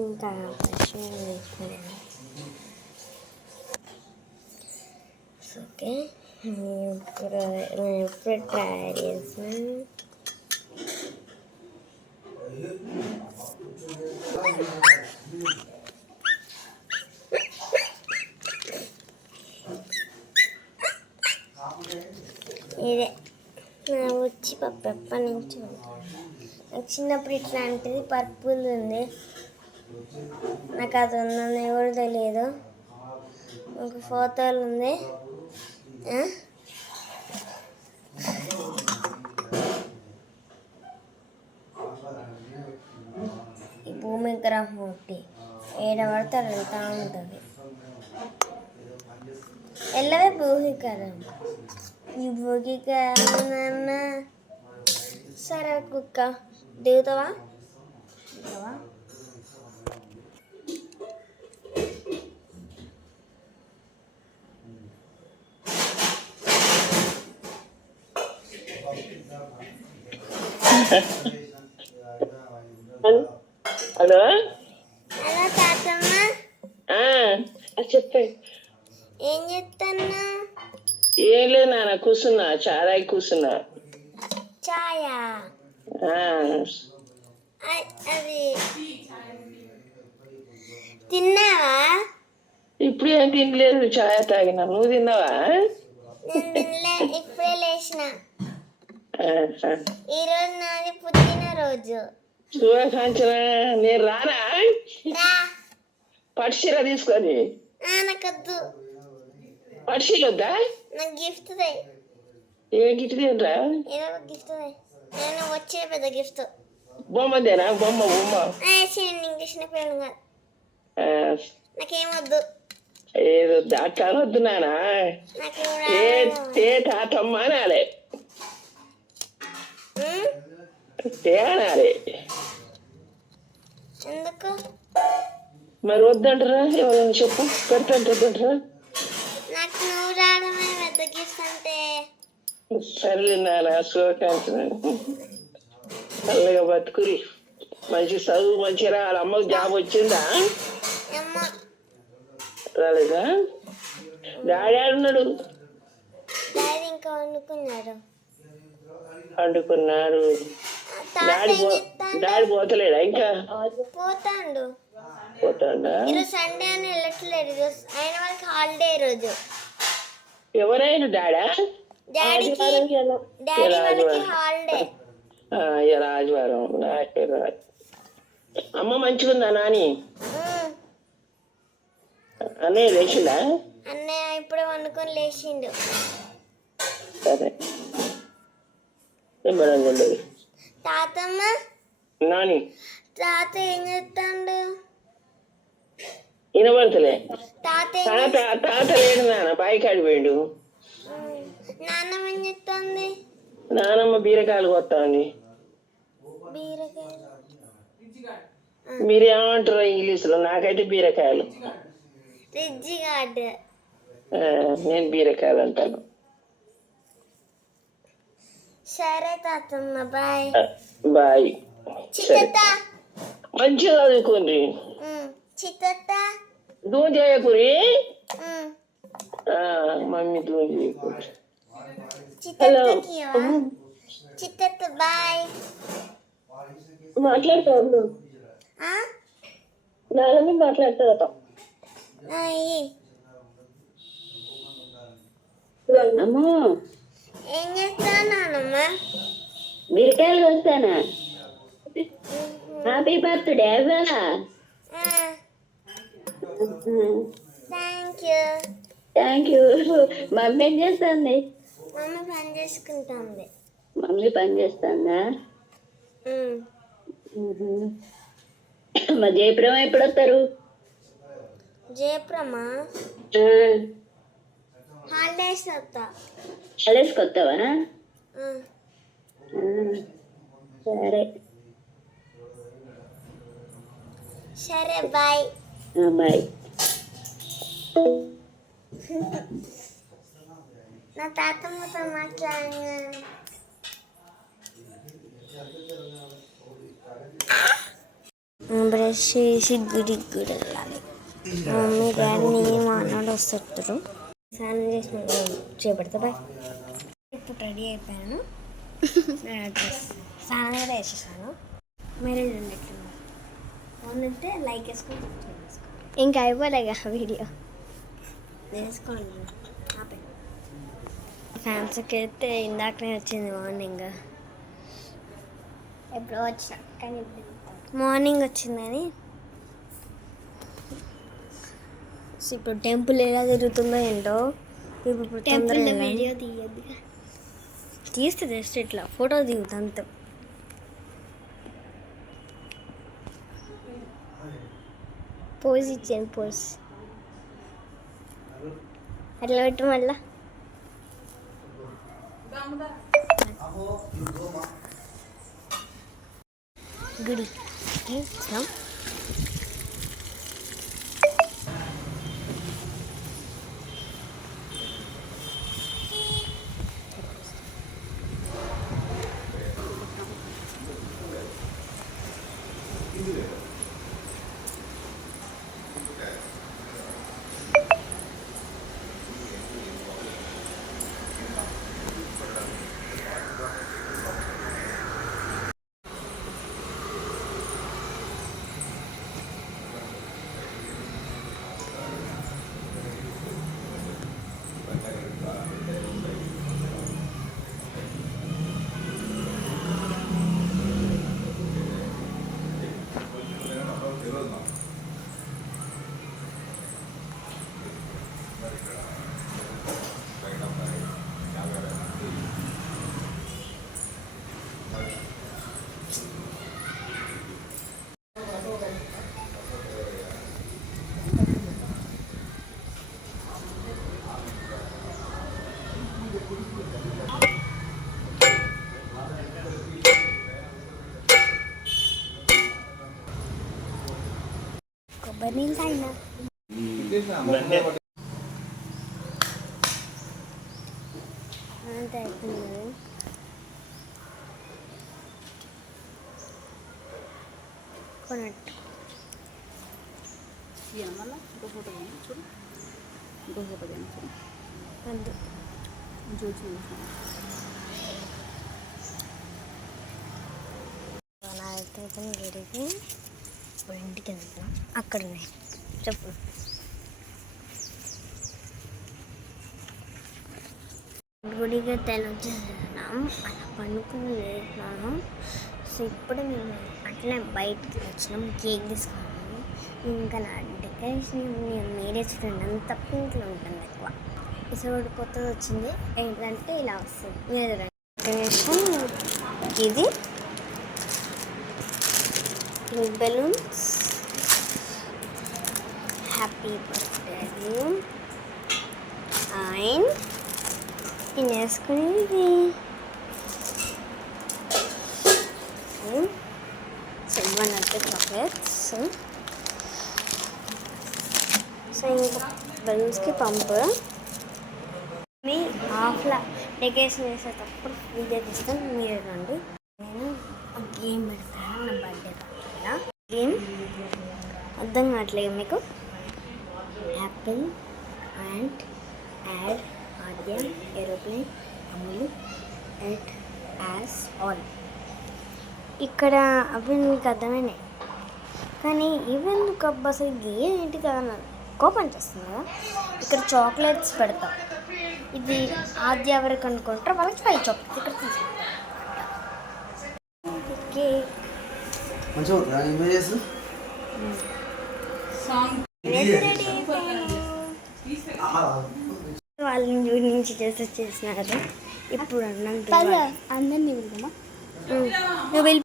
ఇంకా పరిచయం చేసుకున్నాను. ఓకే, ఇప్పుడు ట్రై చేసాను. ఇదే నా వచ్చి పప్పు ఎప్పటి నుంచి నాకు చిన్నప్పుడు ఇట్లాంటిది పర్పుల్ ఉంది, నాకు అది ఉందని కూడా తెలియదు. ఒక ఫోటోలు ఉంది. ఈ భూమి గ్రహం ఒకటి ఏడబడితే వెళ్తూ ఉంటుంది. ఎల్లవే భూమికరం, ఈ భూమికరణ. సరే కుక్క దిగుతావా? హలో హలో తాతమ్మ, చెప్పే. ఏం చెప్తున్నా? ఏం లేదు నాన్న, కూర్చున్నా, చారాయి కూర్చున్నా. ఛాయా? అది తిన్నావా? ఇప్పుడు ఏం తినలేదు, ఛాయ్ తాగినా. నువ్వు తిన్నావా? నేను తినలే, ఇప్పుడే లేచిన. ఈరోజు నాది పుట్టినరోజు. శుభాకాంక్షలు. నేను రానా? పట్టుచీర తీసుకొని. నాకొద్దు. పట్టుచీర వద్దా? నాకు గిఫ్ట్. ఏ గిఫ్ట్ తినరా? ఏదో ఒక గిఫ్ట్. నేను వచ్చే పెద్ద గిఫ్ట్. బొమ్మదేనా? బొమ్మ చిన్న పిల్లలు కాదు, నాకేమొద్దు. ఏదో అట్లా వద్దు నానా. ఏ తాతమ్మ అనాలే, అనాలి. ఎందుకు మరి వద్దంటారా? ఎవరైనా చెప్పు, పెడతాంటే వద్దంటారా? నాకు నువ్వు రావడమే పెద్ద గిఫ్ట్ అంటే. సరే నాన్న, శుభాకాంక్షలు. చల్లగా బతుకురి, మంచి చదువు మంచిగా రావాలి. అమ్మకు జాబ్ వచ్చిందా? రాలేదా? డాడీ ఆడున్నాడు. డాడీ ఇంకా వండుకున్నాడు. డాడీ పోతలేడా? ఇంకా పోతాండు. పోతాడా? ఈరోజు సండే అని వెళ్ళట్లేదు, అయిన వాళ్ళకి హాలిడే రోజు. ఎవరైనా డాడీ వాళ్ళకి హాలిడే. రాజవారం. అమ్మ మంచిగుందా నాని? అన్నయ్య లేచిందా? అన్నయ్య ఇప్పుడే వండుకొని లేచిండు. సరే, ఏమనుకోండి. తాతమ్మ నాని తాత ఏం చేస్తాడు? వినబడతలే. తాత తాత లేడు నాన్న, బాయికాడి పోయిండు. నాన్నమ్మ ఏం చేస్తుంది? నానమ్మ బీరకాయలు కొత్తాంది. మీరేమంటారు ఇంగ్లీష్లో? నాకైతే బీరకాయలు. నేను బీరకాయలు అంటాను. సరే తాతమ్మ, బాయ్. బాయ్. మంచిగా చదువుకోండి. దూరం చేయకూరి. మమ్మీ దూరం చేయకూరి. Hello bye. మాట్లాడతావు? నాన్న మాట్లాడతా. అమ్మో, ఏం చేస్తావు నాన్నమ్మ? బీరకాయలు వస్తానా? హ్యాపీ బర్త్డే అవ్వాలా? Thank you. మమ్మీ ఏం చేస్తుంది? మమ్మీ పని చేసుకుంటుంది. మమ్మీ పని చేస్తుందా? మా జయప్రమ ఎప్పుడు వస్తారు? జయప్రమా హాలిడేస్ వస్తా. హాలిడేస్కి వస్తావా? సరే సరే, బాయ్. బాయ్. నా తాతమ్మతో మాట్లాడినా. బ్రష్ చేసి గుడికి కూడా వెళ్ళాలి. మమ్మీ డాడీని మా అన్నాడు వస్తారు. స్నానం చేసిన చేపడతా బాయ్. ఇప్పుడు రెడీ అయిపోయాను. డ్రెస్ స్నానం కూడా వేసేసాను. మీరు ఎట్లున్నారు? అవునంటే లైక్ వేసుకొని ఇంకా అయిపోలేగా వీడియో వేసుకోండి. ఫ్యాన్స్కి అయితే ఇందాకనే వచ్చింది మార్నింగ్. ఎప్పుడు వచ్చిన కానీ మార్నింగ్ వచ్చిందని. ఇప్పుడు టెంపుల్ ఎలా తిరుగుతుందో ఏంటో. ఇప్పుడు టెంపుల్ వీడియో తీయద్దు, తీస్తే జస్ట్ ఇట్లా ఫోటో దిగుతా అంత. పోజ్ ఇచ్చాను, పోజ్ అట్లా పెట్టు మళ్ళా. గుడి కొబ్బరి నీళ్ళు తాగినా. అంతే అయిపోయింది. కొనట్టు వద్దు. అయితే గుడికి ఇప్పుడు ఇంటికి వెళ్తాం. అక్కడ ఉన్నాయి చెప్పు. గుడికి తెలు వచ్చేసాం. అలా పండుకుని లేస్తున్నాను. సో ఇప్పుడు మేము అట్లనే బయటకి వచ్చినాం. కేక్ తీసుకున్నాము. ఇంకా నా డెకరేషన్ మీరే చూడండి, అంత పింక్లో ఉంటుంది ఎక్కువ. ఎపిసోడ్ కొత్తది వచ్చింది ఏంటంటే ఇలా వస్తుంది. మీరు డెకరేషన్ ఇది బెలూన్స్, హ్యాపీ బర్త్డే అండ్ నేను వేసుకునేది ఇవ్వనట్టు చాక్లెట్స్. సో ఇంకా బెలూన్స్కి పంపు. మీ హాఫ్లా డెకరేషన్ చేసేటప్పుడు వీడియో తీస్తాను, మీరు రండి. నేను గేమ్ పెడతాను నా బర్త్డే కాకుండా. గేమ్ అర్థం కావట్లేదు మీకు. Apple and add Aadya aeroplane అమలు ఎట్ యాజ్ ఆల్. ఇక్కడ అవి మీకు అర్థమైనాయి కానీ ఇవెందుకు అబ్బా అసలు గేమ్ ఏంటి కదా కోపం చేస్తుంది కదా. ఇక్కడ చాక్లెట్స్ పెడతాం. ఇది ఆద్య ఎవరికి అనుకుంటారో వాళ్ళకి 5 చాక్లెట్స్ ఇక్కడ తీసుకుంటాం. వాళ్ళని జూడి నుంచి చేసినారు. ఇప్పుడు అందరినీ వెళ్దామా? నువ్వు వెళ్ళి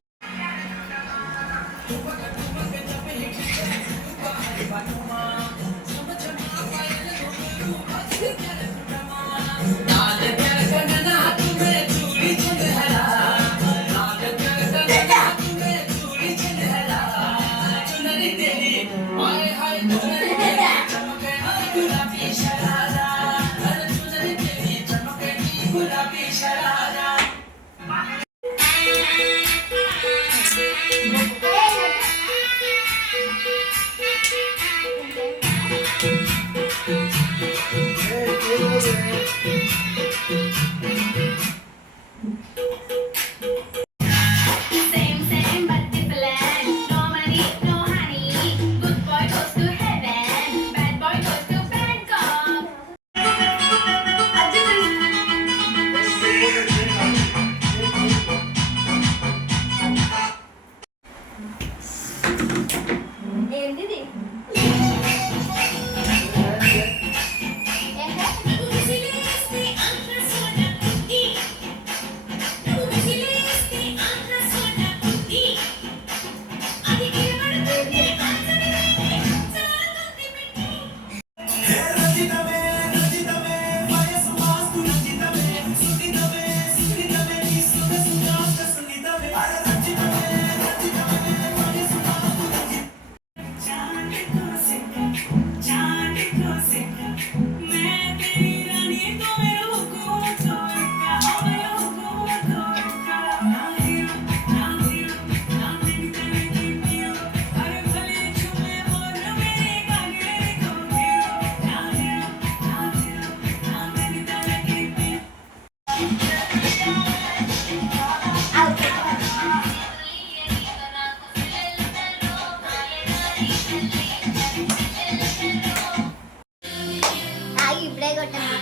ఇప్పుడే కొట్టాను.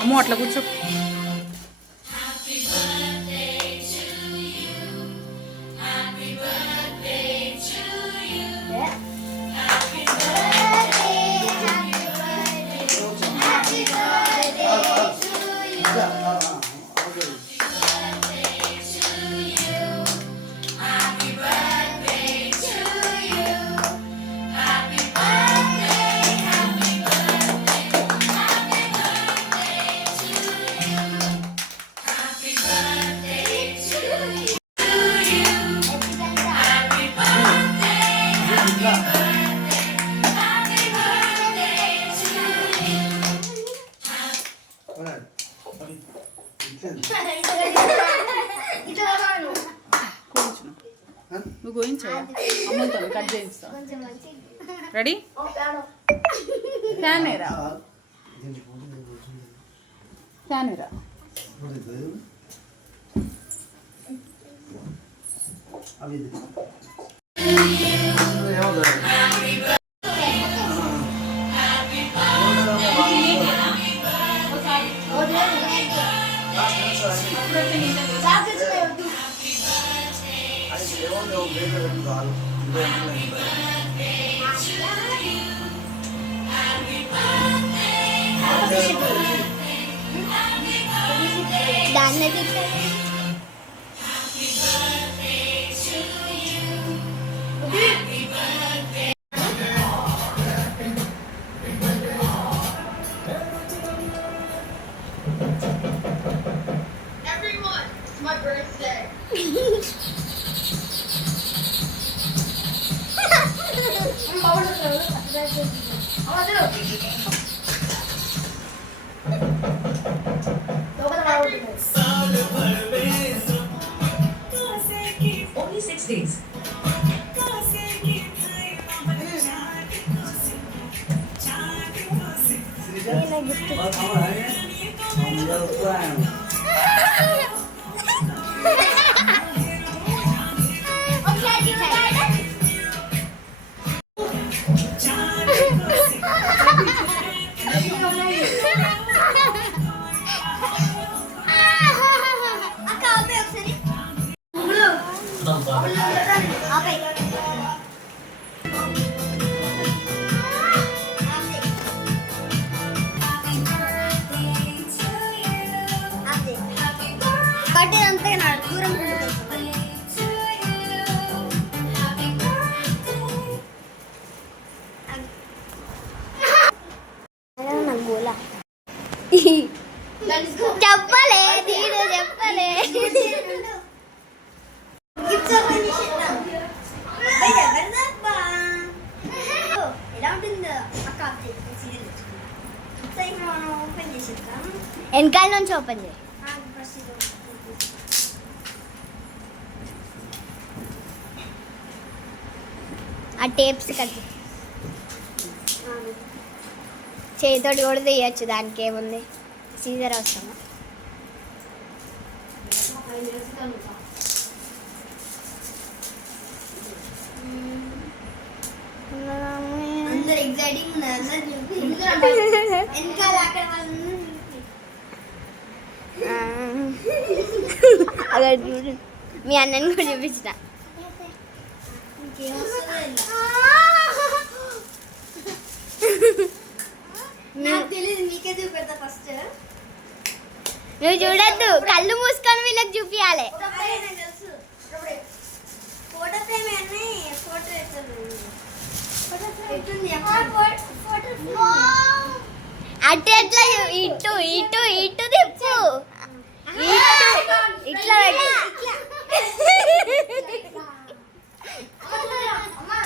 అమ్మో అట్లా కూర్చో. కూర్చున్నా. నువ్వు గోయించావా? అమ్ముతా కట్ చేయిస్తా. రెడీ? ఫ్యాన్ ఏరా, ఫ్యాన్ ఏరా. దాన్ని Only 6 days. కట్టే అంతే దూరం గోలా చెప్పలే నేను చెప్పలే. ఎలా ఉంటుందో అక్క ఓపెన్ చేసేద్దాం. వెనకాల నుంచి ఓపెన్ చేయి. ఆ టేప్స్ కలిపి చేతితోటి కూడా తీయచ్చు, దానికి ఏముంది, సీజర్ అవసరమా? అక్కడ చూడు, మీ అన్నని కూడా చూపించిన. నువ్వు చూడద్దు, కళ్ళు మూసుకొని వీళ్ళకి చూపించాలి. అటు ఎట్లా ఇటు ఇటు ఇటు తిప్పు, ఇట్లా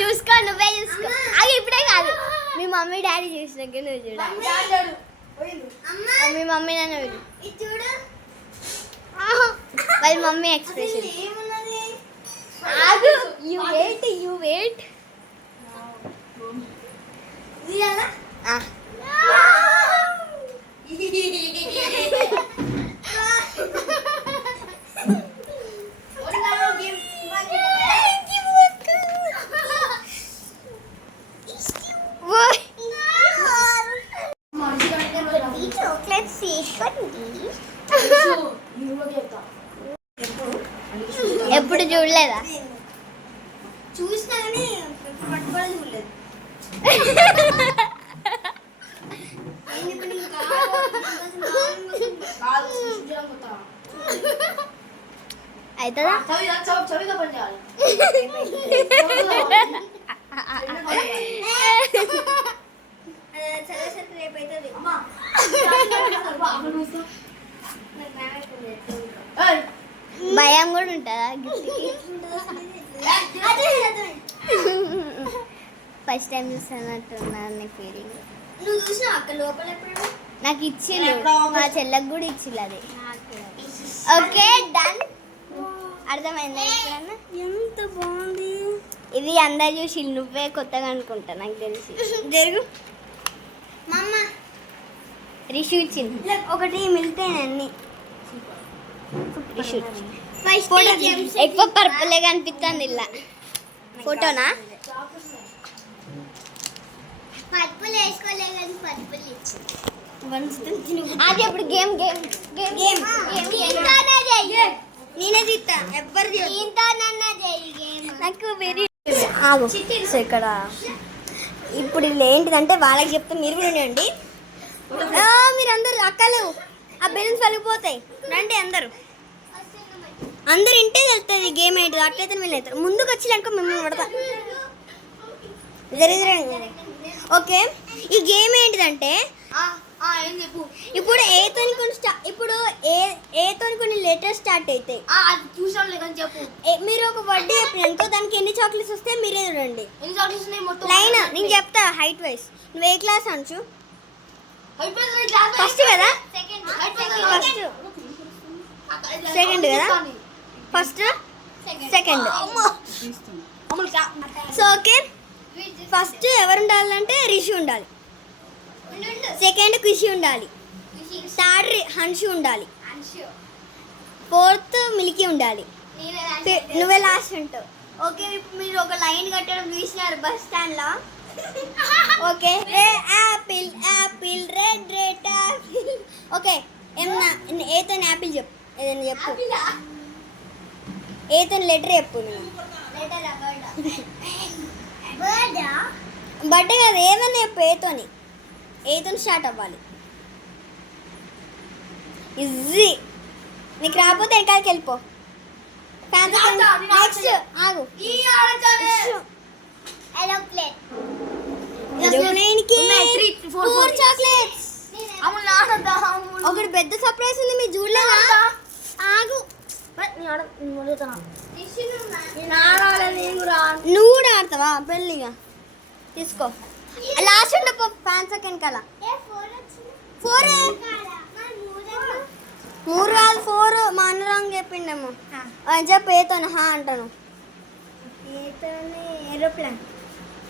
చూసుకో, నువ్వే చూసుకో. అది ఇప్పుడే కాదు, మీ మమ్మీ డాడీ చూసినాక నువ్వు చూడాలి. మీ మమ్మీ నన్ను చూడు, వాళ్ళ మమ్మీ ఎక్స్ప్రెషన్. ఆగు, యూ వెయిట్. చూడలేదా? చూసినా కానీ పట్టుకోవడం చూడలేదు. అవుతుందా? చవిగా పని చేయాలి. చదివేసరికి రేపు అవుతుంది. భయం కూడా ఉంటుందా గిఫ్ట్కి? ఫస్ట్ టైం చూస్తున్నట్టున్నాను ఫీలింగ్. నువ్వు చూసినావు అక్క లోపల ఎప్పుడు? నాకు ఇచ్చిళ్ళు, మా చెల్లెకి కూడా ఇచ్చిళ్ళు అది. Okay done. అర్థమైందా? ఎప్పుడన్నా ఎంత బాగుంది. ఇది అందరు చూసి నువ్వే కొత్తగా అనుకుంటా నాకు తెలిసి. జరుగు మమ్మ. రిషు ఇచ్చింది ఒకటి మిలితే అన్ని రిషు ఎక్కువ పర్పులే కనిపిస్తుంది ఇలా. ఫోటోనా? పర్పుల్ వేసుకోలే కానీ పర్పుల్ ఇచ్చింది. అది అప్పుడు గేమ్ గేమ్ గేమ్ గేమ్ నేనే తీస్తా. ఎవ్వరు నాకు వెరీ ఆగు. సో ఇక్కడ ఇప్పుడు వీళ్ళు ఏంటిదంటే వాళ్ళకి చెప్తే మీరు కూడా ఉండండి. మీరు అందరు అక్కలు ఆ బెలూన్స్ పలిగిపోతాయి రండి అందరు. అందరు ఇంటే వెళ్తుంది గేమ్ ఏంటిది. అట్లయితే వీళ్ళు అవుతారు. ముందుకు వచ్చి అనుకో మిమ్మల్ని పడతా జరిగి. ఓకే ఈ గేమ్ ఏంటిదంటే ఏం చెప్పు. ఇప్పుడు ఏతోని కొన్ని ఏతోని కొన్ని లెటర్స్ స్టార్ట్ అవుతాయి. అది చూసాం కానీ చెప్పు. మీరు ఒక వర్డ్ చెప్పినాకో దానికి ఎన్ని చాక్లెట్స్ వస్తే మీరే చూడండి. ఎన్ని చాక్లెట్స్ ఉన్నాయి మొత్తం? లైన్ నేను చెప్తా హైట్ వైస్. నువ్వు ఏ క్లాస్ అంచు? ఫస్ట్ కదా? ఫస్ట్ సెకండ్ కదా? First second. So okay first ఎవరు ఉండాలంటే రిషి ఉండాలి, సెకండ్ ఖుషి ఉండాలి, థర్డ్ హన్షు ఉండాలి, ఫోర్త్ మిల్కీ ఉండాలి, నువ్వే లాస్ట్ ఉంటావు. ఓకే ఇప్పుడు మీరు ఒక లైన్ కట్టడం చూసినారు బస్ స్టాండ్లో. Okay Apple Apple red red Apple. Okay ఏమన్నా ఏతో యాపిల్ చెప్పు. ఏదైనా చెప్పు. ఏతో లెటర్ చెప్పు. నువ్వు బర్త్డే కాదు ఏమన్నా చెప్పు. ఏతోని ఏతో స్టార్ట్ అవ్వాలి. ఈజీ. నీకు రాకపోతే వెనకాలకి వెళ్ళిపో. నెక్స్ట్ ఆగు. Four chocolates. ఒకటి పెద్ద సర్ప్రైజ్ ఉంది మీరు చూడలేదా? ఆగు. నువ్వు కూడా ఆడతావా? పెళ్ళిగా తీసుకో. లాస్ట్ ఉండపో ఫ్యాన్ సెకండ్ కల. ఫోర్ మూడు కాదు ఫోర్. మా అన్న రాంగ్ చెప్పిండేమో. చెప్పు ఏతోనే అంటాను. ఏరోప్లేన్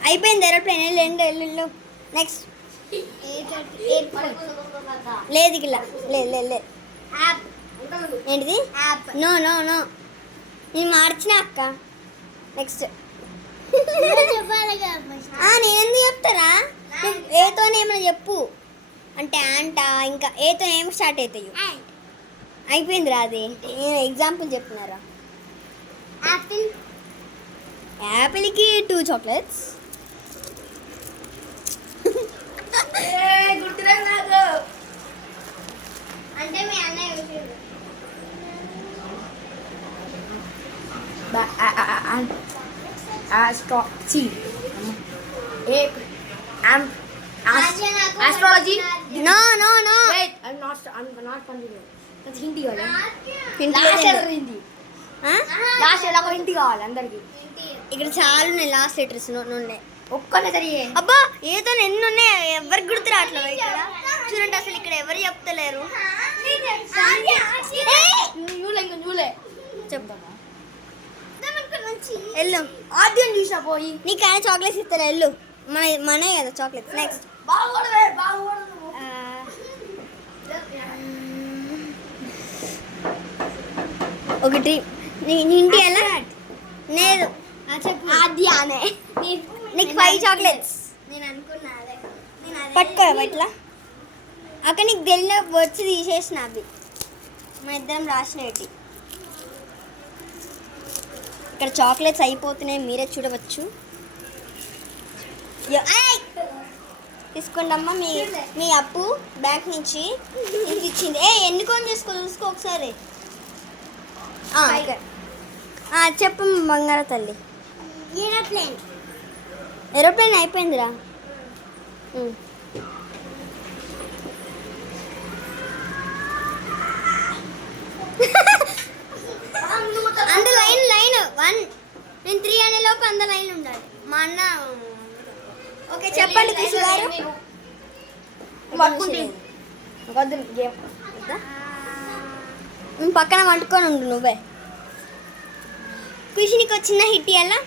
అయిపోయింది. ఏరోప్లేన్ వెళ్ళు. నెక్స్ట్ లేదు ఇలా లేదు. ఏంటిది? నో నో నో నేను మార్చిన అక్క. నెక్స్ట్ నేనెందుకు చెప్తారా? ఏతోనే ఏమైనా చెప్పు అంటే అంట. ఇంకా ఏతో ఏమి స్టార్ట్ అవుతాయి. అయిపోయింది రా అది. నేను ఎగ్జాంపుల్ చెప్తున్నారా? యాపిల్కి 2 చాక్లెట్స్. అంటే మీ అన్నయ్య astrology. No no no Wait, I'm not continuing. That's Hindi కావాలి. లాస్ట్ లాస్ట్ ఎలా హిందీ కావాలి అందరికి. ఇక్కడ చాలా ఉన్నాయి లాస్ట్ లెటర్స్. ఉన్నాయి ఒక్కనే సరి. అబ్బా ఏదో ఎన్ని ఉన్నాయి ఎవరికి గుర్తు రావట్లేదు. ఇక్కడ చూడండి అసలు ఇక్కడ ఎవరు చెప్తలేరు. చూలే చెప్పు వెళ్ళు. ఆద్యం చూసా పోయి నీకు ఆయన చాక్లెట్స్ ఇస్తారు వెళ్ళు. మనే కదా చాక్లెట్స్. నెక్స్ట్ ఒకటి ఇంటి ఎలా లేదు ఆద్యానే. నీకు 5 చాక్లెట్స్. నేను అనుకున్నా అదే. పట్టుకోవా ఇట్లా అక్కడ నీకు తెలియన వచ్చి తీసేసిన అవి మా ఇద్దరం రాసినవి. ఇక్కడ చాక్లెట్స్ అయిపోతున్నాయి, మీరే చూడవచ్చు. తీసుకోండి అమ్మ, మీ అప్పు బ్యాంక్ నుంచి ఇంటికి ఇచ్చింది. ఎన్ని కొని చూసుకో ఒకసారి. చెప్పు బంగారు తల్లి. ఏరోప్లేన్ అయిపోయిందిరా. అందు లైన్ 1 నేను 3 అనే లోపు అంద లైన్ ఉండాలి. మా అన్న ఓకే చెప్పండి కృషి గారు. పక్కన వండుకొని ఉండు నువ్వే. కృషి నీకు వచ్చిన హిట్ ఎలా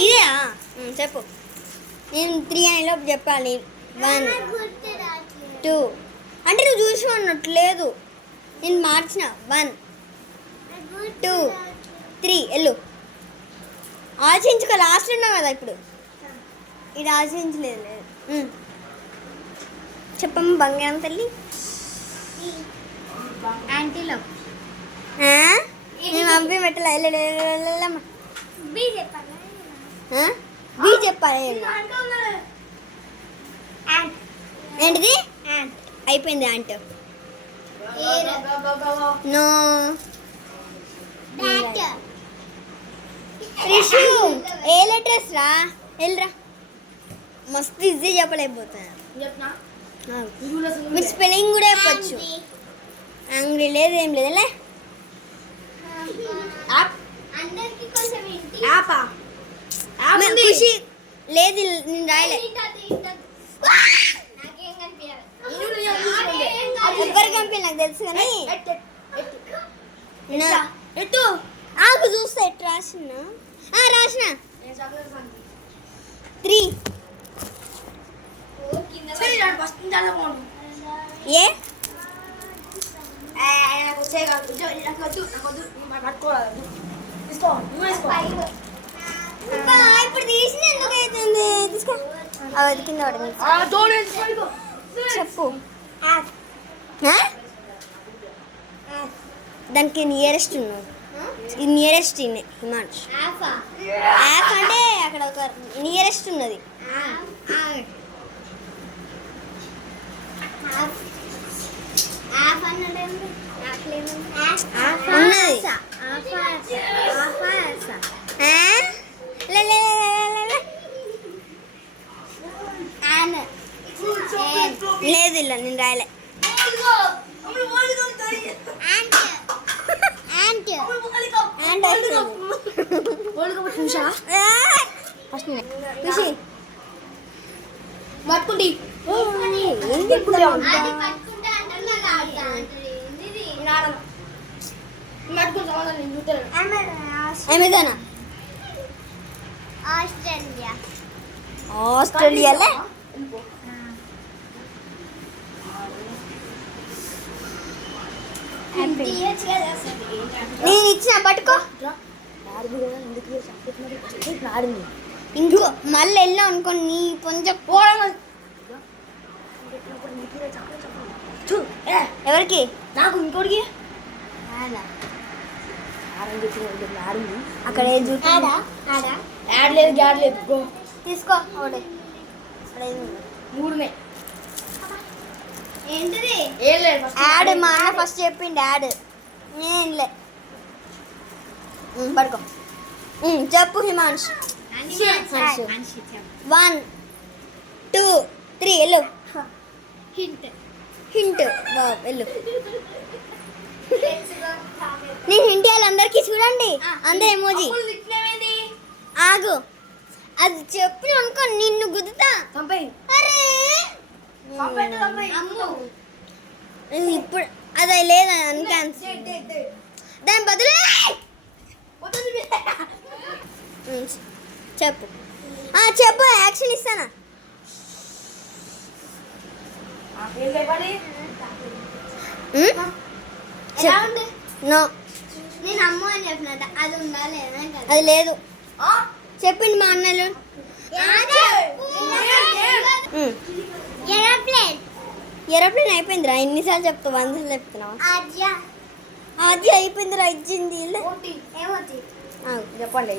ఇదే చెప్పు. నేను 3 అనే లోపు చెప్పాలి. 1 2 అంటే నువ్వు చూసి ఉన్నట్టు లేదు, నేను మార్చిన. 1 2 3 వెళ్ళు. ఆలోచించుకో, లాస్ట్ ఉన్నావు కదా ఇప్పుడు. ఇది ఆలోచించలేదు. లేదు చెప్పమ్మ బంగారం తల్లి. యాంటీలో మేము పంపి పెట్టలే. బీ చెప్పాలి. ఏంటిది అయిపోయింది. యాంట్ నో రిషు ఏ లెటర్స్ రా, వెళ్ళరా. మస్తు ఈజీ చెప్పలేకపోతున్నా. మీరు స్పెల్లింగ్ కూడా చెప్పచ్చు. యాంగ్రీ లేదు, ఏం లేదులే. ఖుషి లేదు, నేను రాయలే. ఎవ్వరు కంపి నాకు తెలుసు కానీ ఆకు చూస్తా. ఎట్టు రాసిన రాసిన 3 ఏ ఇప్పుడు తీసిన ఎందుకైతుంది. తీసుకో అది కింద చెప్పు. దానికి నియరెస్ట్ ఉన్నావు. నియరెస్ట్ హిమాంష్. యాప్ అంటే అక్కడ ఒక నియరెస్ట్ ఉన్నది. ఉన్నది. లేదు, ఇలా నేను రాయలే. అమెజానా ఆస్ట్రేలియాలే. నేను ఇచ్చిన పట్టుకో. ఇంకో మళ్ళీ వెళ్ళాం అనుకో నీ కొంచెం ఎవరికి నాకు ఇంకోటికి అక్కడ యాడ్ లేదు. తీసుకో ఒకటి. 3 ఏంటిది యాడ్? మా అన్న ఫస్ట్ చెప్పింది యాడ్. నేనులే పడుకో. చెప్పు హిమాంష్. 1 2 3 వెళ్ళు. హింట్ వెళ్ళు. నేను హింట్ వాళ్ళందరికీ చూడండి. అందరు ఎమోజీ. ఆగు, అది చెప్పి అనుకో నిన్ను గుద్దుతా. ఇప్పుడు అది లేదు అందుకే దాని బదులు చెప్పు. చెప్పు, యాక్షన్ ఇస్తానా? నో, నేను అమ్మ అని చెప్పిన అది ఉండాలి. అది లేదు చెప్పింది మా అన్నలు. ఏరోప్లేన్ ఏరోప్లేన్ అయిపోయిందిరా, ఎన్నిసార్లు చెప్తావు? 100 సార్లు చెప్తున్నావా? అది అయిపోయిందిరా, ఇచ్చింది చెప్పండి.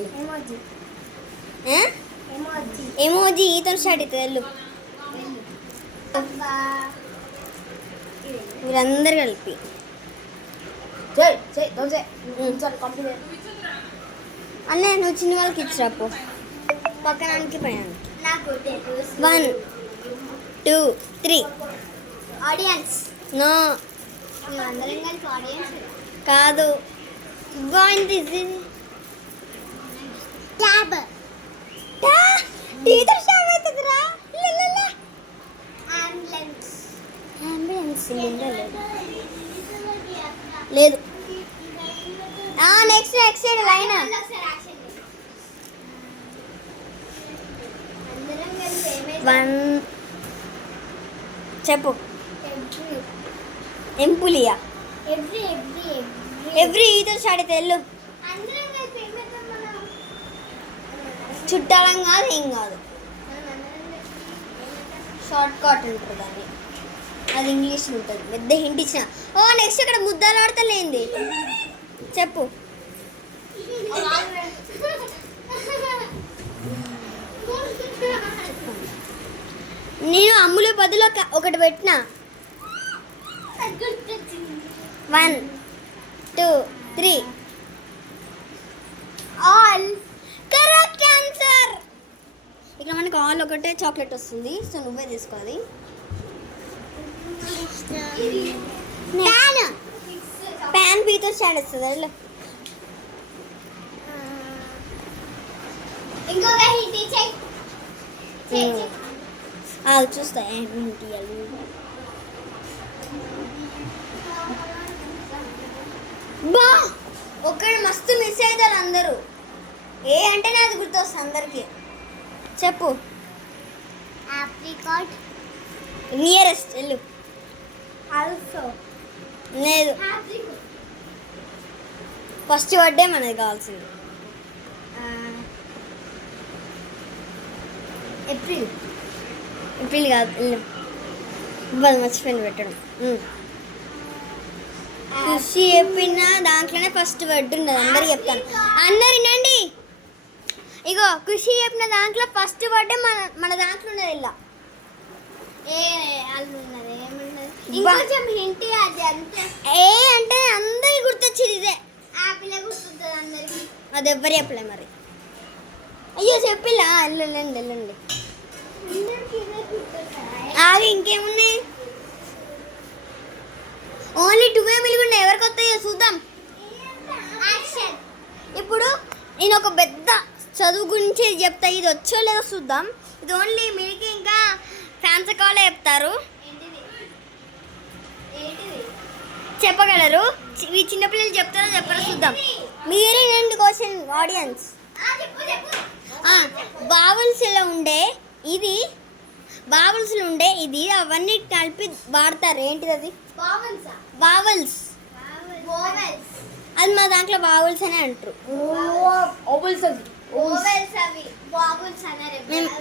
ఎమోజీ ఈతో స్టార్ట్ అవుతుంది వెళ్ళు. మీరందరు కలిపి అన్నయ్య నువ్వు చిన్న వాళ్ళకి ఇచ్చిరాపో, పక్కనానికి పైన. 1 2 3 ఆడియన్స్ నో అందరం కలిసి ఆడియన్స్ కాదు. బాగుంది ట్యాబ్ టీతో స్టార్ట్ అవుతుందిరా. అంబులెన్స్ అంబులెన్స్ లేదు. Next side line. అందరం కలిసి 1 చెప్పు. ఎంపులియా ఎవ్రీ ఈతో స్టార్ట్ అయితే వెళ్ళు. అందరం కలిసి ఏమేద్దాం మనం? చుట్టాలం కాదు, ఏం కాదు, షార్ట్ కట్ అంటారు దాన్ని. అది ఇంగ్లీష్ ఉంటుంది. పెద్ద హింట్ ఇచ్చిన. నెక్స్ట్ ఇక్కడ ముద్దాలు ఆడతలేంది చెప్పు. నేను అమ్ముల బదులు ఒకటి పెట్టిన. 1 2 3 ఆల్ కరెక్ట్ ఆన్సర్. ఇక్కడ మనకి ఆల్ ఒకటే చాక్లెట్ వస్తుంది, సో నువ్వే తీసుకోవాలి. ప్యాన్ పీతో స్టాండ్ వస్తుంది. ఇంకొక హింట్ చెక్ చూస్తా ఏంటి. బా ఒకడు మస్తు మిస్ అవుతారు అందరూ. ఏ అంటేనే అది గుర్తొస్తుంది అందరికి. చెప్పు. ఆప్రికాట్ నియరెస్ట్ వెళ్ళు. ఆల్సో లేదు, ఫస్ట్ బర్త్డే మనది కావాల్సింది. ఏప్రిల్ కాదు, వెళ్ళు. ఇవ్వదు, మర్చిపోయింది పెట్టడం. ఖుషి చెప్పిన దాంట్లోనే ఫస్ట్ వర్డ్ ఉన్నది. అందరు చెప్తాను, అందరు వినండి. ఇగో ఖుషి చెప్పిన దాంట్లో ఫస్ట్ వర్డ్ మన దాంట్లో ఉన్నది. ఇలా ఇంకొంచెం హింట్ అది అంతే. ఏ అంటే అందరికి గుర్తొచ్చేది ఇదే. ఆపిల్ గుర్తుంటుంది అందరికి. అది ఎవ్వరు చెప్పలే మరి. అయ్యో చెప్పిలా, వెళ్ళండి వెళ్ళండి. ఆగి ఇంకేమున్నాయి? ఓన్లీ 2 మిలుగున్నాయి. ఎవరికి వస్తాయో చూద్దాం. ఇప్పుడు నేను ఒక పెద్ద చదువు గురించి చెప్తా, ఇది వచ్చో లేదో చూద్దాం. ఇది ఓన్లీ మీకు ఇంకా ఫ్యాన్స్ కాలే చెప్తారు, చెప్పగలరు. ఈ చిన్నపిల్లలు చెప్తారో చెప్పారో చూద్దాం. మీరే రెండు క్వశ్చన్ ఆడియన్స్. బావుల్స్లో ఉండే ఇది అవన్నీ కలిపి వాడతారు. ఏంటిది అది? బావల్స్. అది మా దాంట్లో బావుల్స్ అనే అంటారు.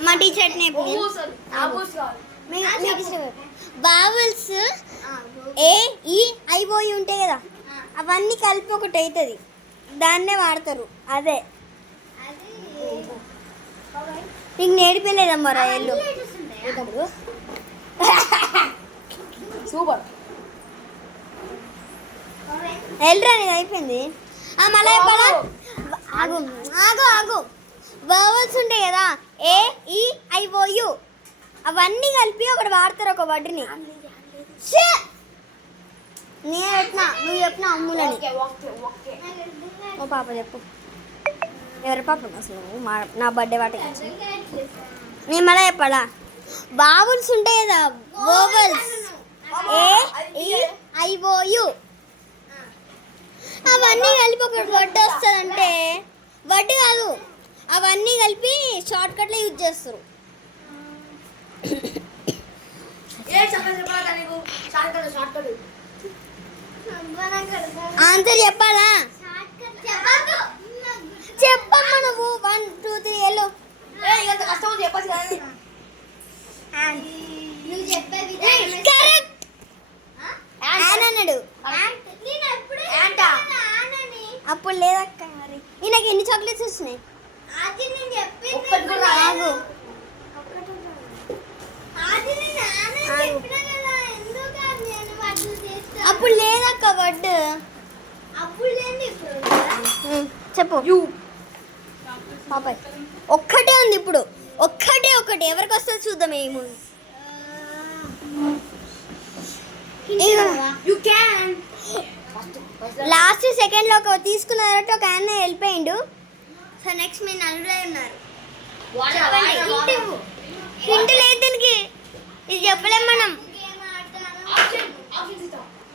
మా టీచర్ బావల్స్ AEIOU ఉంటాయి కదా, అవన్నీ కలిపి ఒకటి అవుతుంది, దాన్నే వాడతారు. అదే నీకు నేర్పలేదమ్మా రాయల్లో. సూపర్. వెళ్ళరా, నీది అయిపోయింది. మళ్ళీ చెప్పాలా? ఆగు ఆగు ఆగు. వవల్స్ ఉంటాయి కదా, AEIOU, అవన్నీ కలిపి ఒకటి వాడతారు, ఒక వర్డ్ని. నేను చెప్పిన, నువ్వు చెప్పిన అమ్ములని. ఓ పాప చెప్పు. ఎవరి పాప అసలు నా బర్త్డే వాటికి నేను మళ్ళీ చెప్పాలా? బావుల్స్ ఉంటాయి కదా, వోవల్స్, AEIOU, అవన్నీ కలిపి ఒక వర్డ్ వస్తుందంటే, వర్డ్ కాదు, అవన్నీ కలిపి షార్ట్ కట్లో యూజ్ చేస్తారు. ఆన్సర్ చెప్పాలా? చెప్పమ్మా నువ్వు. 1 2 3 వెళ్ళు. నువ్వు చెప్పే కరెక్ట్. వర్డ్ అప్పుడు లేని ఇప్పుడు చెప్పు పాపాయ్ ఒక్కటే ఉంది ఇప్పుడు ఒక్కటే ఎవరికి వస్తుంది చూద్దాం ఏ movie you can last second లో తీసుకున్నారంటే ఒక ఆయన వెళ్ళిపోయిండు సో నెక్స్ట్ మీరు నలుగురే ఉన్నారు హింట్ లేదు దీనికి ఇది చెప్పలేం మనం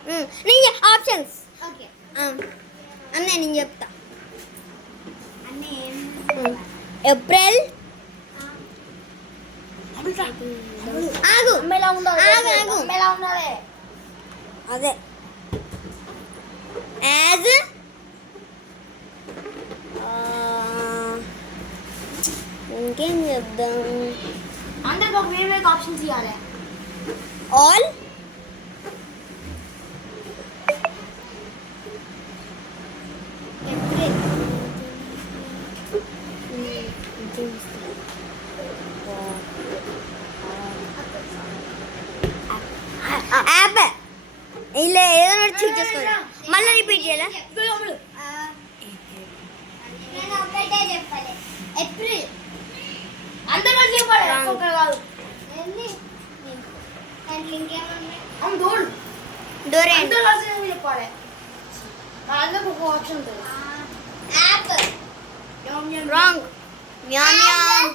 నేను ఆప్షన్స్ ఓకే అన్నయ్య నేను చెప్తా అన్నీ ఏప్రిల్ ఆగు అదే యాజ్ ఇంకేం చెప్దాం అందరికి ఒక వేరే ఆప్షన్స్ ఇవ్వాలి ఆల్ యాప్ ఇలా ఏదో చూస్ చేసుకోవాలి మళ్ళీ రిపీట్ చేయాలా నేను ఒకటే చెప్పాలి ఏప్రిల్ అందరూ చెప్పాలి ఒక్కొక్కరు కాదు ఎన్ని దాంట్లో ఇంకేమన్నా డోరే అందరూ కలిసి చెప్పాలి అందరికి ఒక ఆప్షన్ ఉంటుంది app wrong ma'am ma'am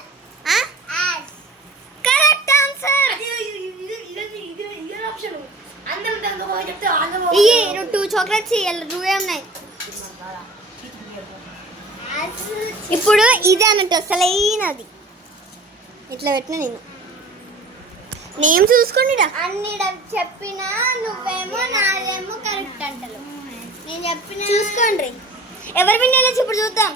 correct answer option అందరూ చెప్తే అందరూ ఇయ్యి నువ్వు 2 చాక్లెట్స్ ఇయ్యాలి నువ్వే ఉన్నాయి ఇప్పుడు ఇదే అన్నట్టు అసలైనది ఇట్లా పెట్టిన నేను నేమ్ చూసుకోండిరా అన్ని చెప్పినా నువ్వేమో నాదేమో కరెక్ట్ అంటలు నేను చెప్పిన చూసుకోండి ఎవరు వినేలా ఇప్పుడు చూద్దాం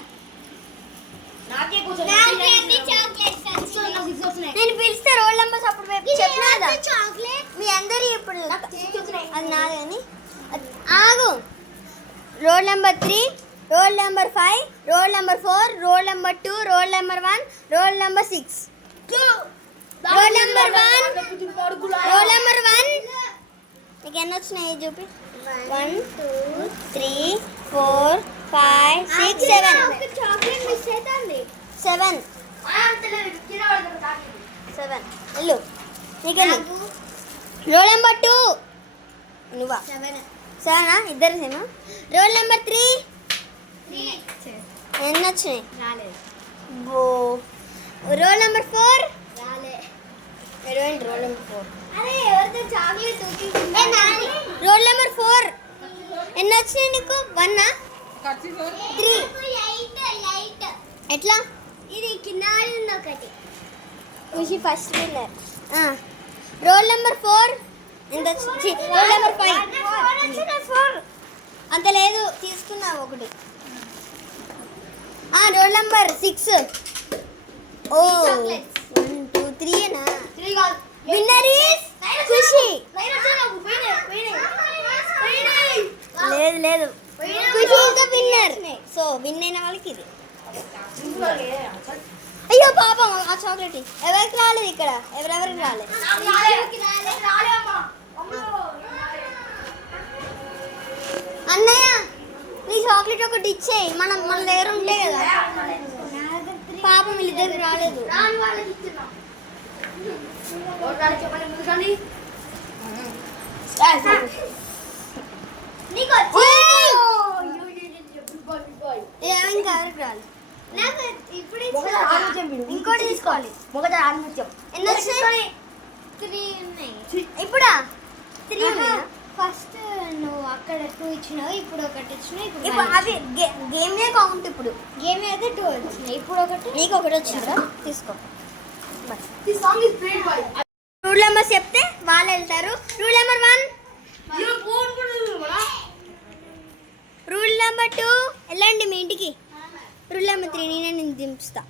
నేను పిలిస్తే రోల్ నెంబర్స్ అప్పుడు చెప్పినా కదా చాక్లెట్ మీ అందరి ఇప్పుడు అది నాది అని ఆగు roll number 3 roll number 5 roll number 4 roll number 2 roll number 1 roll number 6 roll number 1 roll number 1 నీకు ఎన్ని వచ్చినాయి చూపి 1 2 3 4 5 6 7 చాక్లెట్ మిస్ అవుతుంది 7 వెళ్ళు నీకెళ్ళి రోల్ నెంబర్ 2 నువ్వా 7 ఇద్దరు సేనా రోల్ నెంబర్ 3 ఎన్ని వచ్చినాయి బో రోల్ నెంబర్ 4 రోల్ నెంబర్ 4 అరే ఎవరితో చాక్లెట్ రోల్ నెంబర్ 4 ఎన్ని వచ్చినాయి నీకు 1 3 లైట్ ఎట్లా ఇది కింద ఉంది ఒకటి ఖుషి ఫస్ట్ విన్నర్ రోల్ నెంబర్ 4 ఎంత రోల్ నెంబర్ 5 అంత లేదు తీసుకున్నావు ఒకటి రోల్ నెంబర్ 6 ఓ 1 2 3 నా విన్నర్ ఇస్ ఖుషి లేదు లేదు Khushi is the winner so win అయిన వాళ్ళకి ఇది అయ్యో పాపం ఆ చాక్లెట్ ఎవరికి రాలేదు ఇక్కడ ఎవరెవరికి రాలేదు అన్నయ్య నీ చాక్లెట్ ఒకటి ఇచ్చేయి మన దగ్గర ఉంటే కదా పాపం వీళ్ళిద్దరికి రాలేదు ఇంకా ఎవరికి రాలేదు నాకు ఇప్పుడు ఇంకోటి తీసుకోవాలి ఎన్ని వచ్చినాయి 3 ఉన్నాయి ఇప్పుడా 3 ఉన్నాయా ఫస్ట్ నువ్వు అక్కడ 2 ఇచ్చినావు ఇప్పుడు ఒకటి ఇచ్చినావు ఇప్పుడు ఇప్పుడు అవి గేమే కౌంట్ ఇప్పుడు గేమ్ అయితే 2 వచ్చినాయి ఇప్పుడు ఒకటి నీకు ఒకటి వచ్చిందా తీసుకో రూల్ నెంబర్ చెప్తే వాళ్ళు వెళ్తారు రూల్ నెంబర్ 1 రూల్ నెంబర్ 2 వెళ్ళండి మీ ఇంటికి రూల్ నెంబర్ 3 నేను దింపుతా